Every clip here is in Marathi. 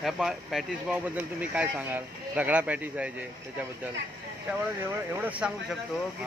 ह्या पॅटीस पावबद्दल तुम्ही काय सांगाल? रगडा पॅटीस आहे जे त्याच्याबद्दल. त्यावेळेस एवढंच सांगू शकतो की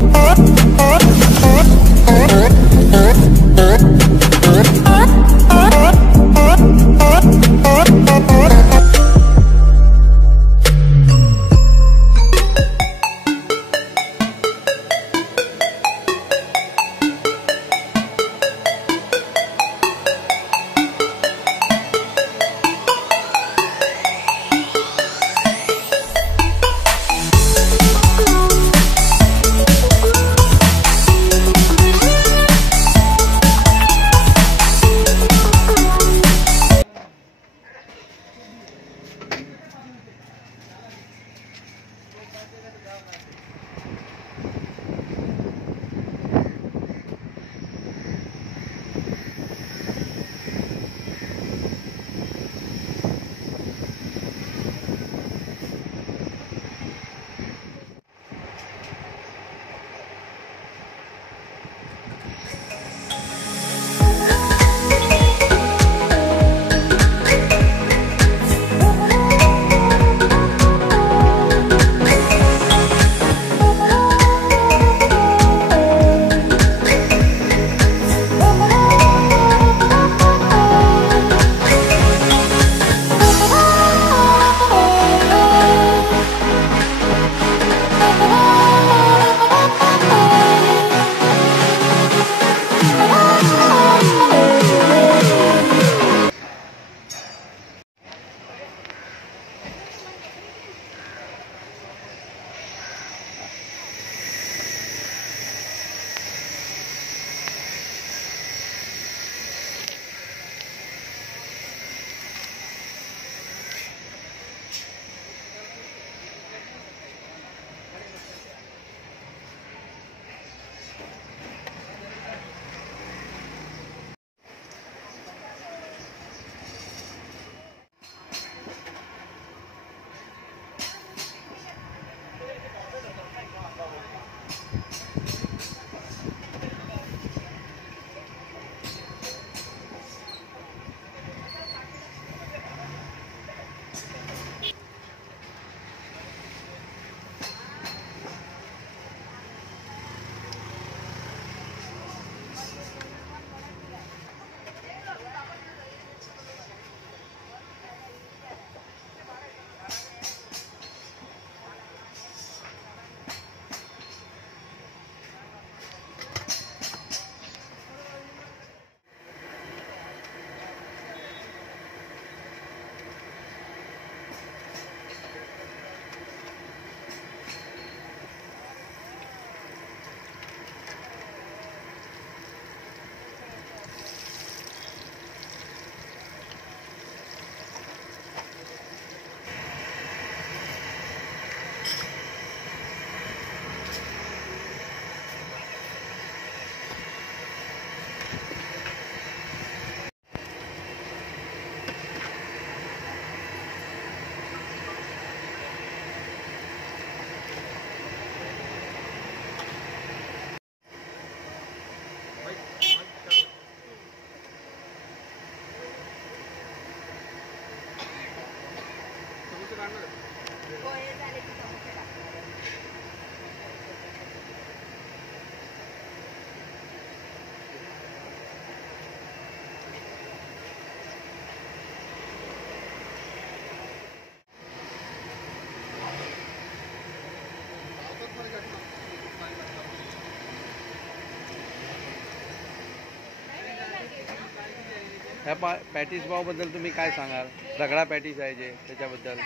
ह्या पॅटीस पावबद्दल तुम्ही काय सांगाल? रगडा पॅटीस आहे जे त्याच्याबद्दल.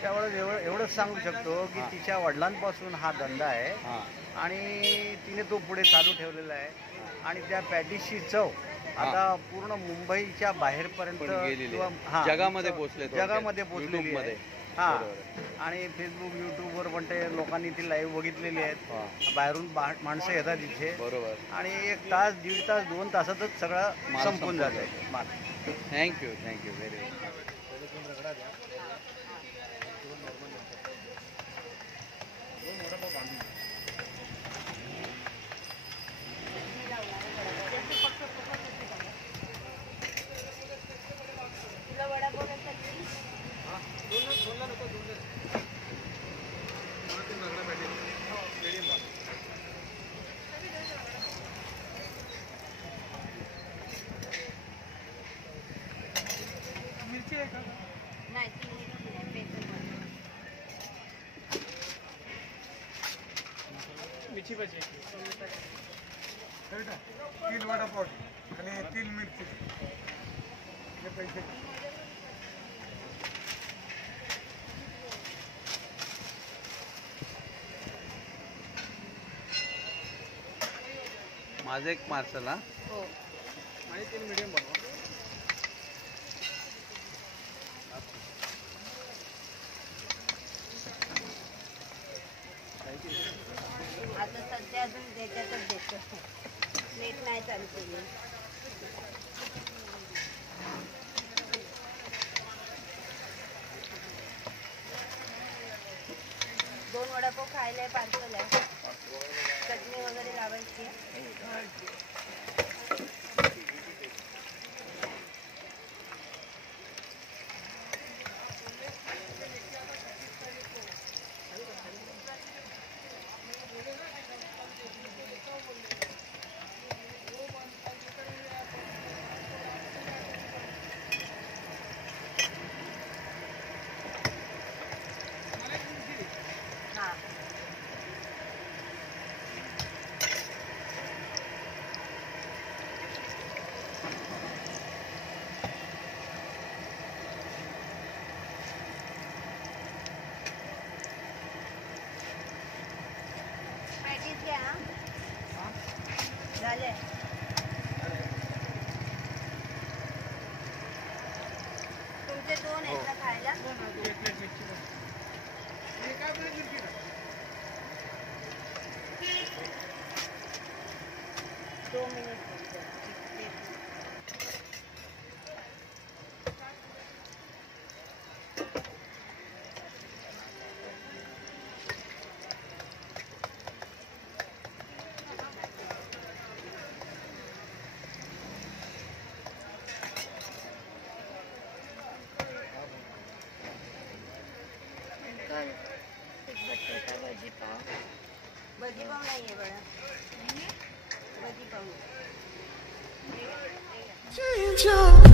त्यावेळेस एवढंच सांगू शकतो की तिच्या वडिलांपासून हा धंदा आहे आणि तिने तो पुढे चालू ठेवलेला आहे आणि त्या पॅटीसची चव आता पूर्ण मुंबईच्या बाहेरपर्यंत जगामध्ये पोहोचलेली आहे. आणि फेसबुक यूट्यूबवर पण ते लोकांनी ती लाईव्ह बघितलेली आहेत. बाहेरून माणसं येतात इथे बरोबर आणि 1 तास 1.5 तास 2 तासातच सगळं संपून जात आहे माल. Thank you very much. नाही मिरची भाजी तीन वडापाव आणि 3 मिरची हे पैसे माझं एक पार्सल हा. हो आणि 3 मीडियम बनवा. आता सध्या अजून त्याच्यातच देतो प्लेट नाही चालू केली. दोन वडापाव खायला पार्सल आहे. चटणी वगैरे लावायची आहे. हां पॅटीस घ्या हां. झाले तुमचे 2 आहेत ना खायला. एक प्लेट मिरची भाजी. हे काय प्लेट मिरची का? 2 मिनिट भजी पाव नाही आहे बघा. भजी पाव नाही. Change your